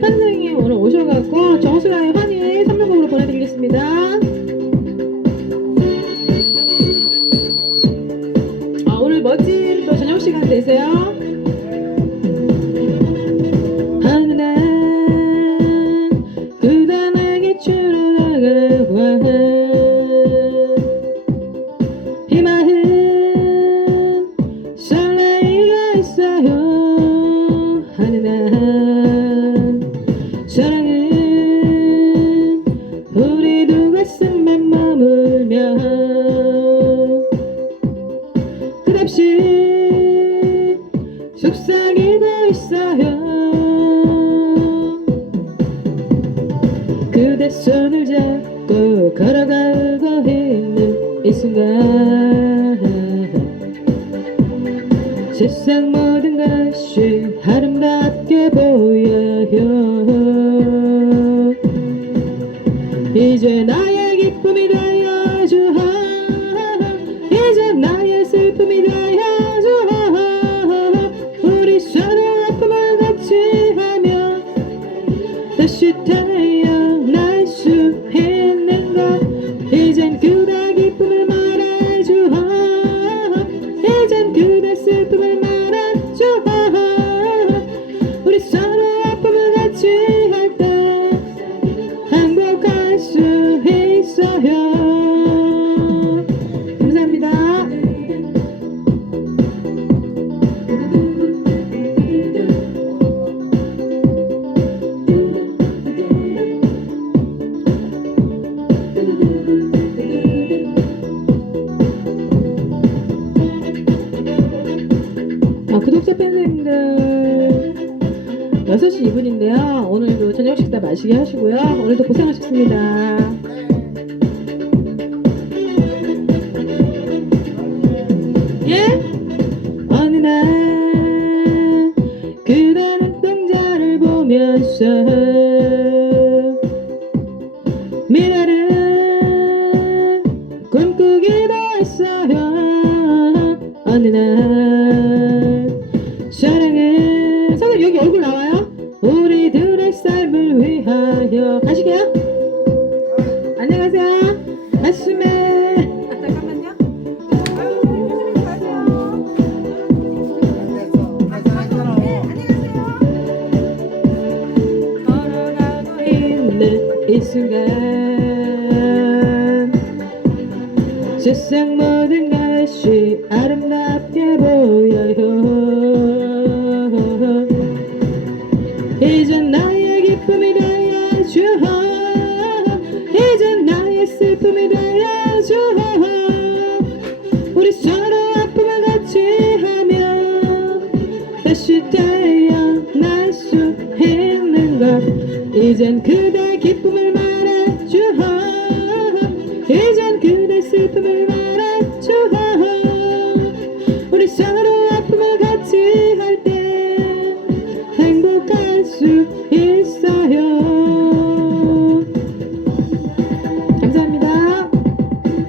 선생님 오늘 오셔갖고 정수라의 환희 선물곡으로 보내드리겠습니다. 아, 오늘 멋진 또 저녁 시간 되세요. 가슴에 머물며 끝없이 속삭이고 있어요 그대 손을 잡고 걸어가고 있는 이 순간 세상 모든 것이 아름답게 보여요. 이제 나 나의 슬픔 아, 구독자 팬분들 6시 2분인데요. 오늘도 저녁 식사 맛있게 하시고요. 오늘도 고생하셨습니다. 예? 어느 날 그대 눈동자를 보면서 날 사랑은 선생님 여기 얼굴 나와요? 우리들의 삶을 위하여 가시게요? 안녕하세요 가슴에 아, 잠깐만요. 아 이젠 그대 기쁨을 말해줘 이젠 그대 슬픔을 말해줘 우리 서로 아픔을 같이 할 때 행복할 수 있어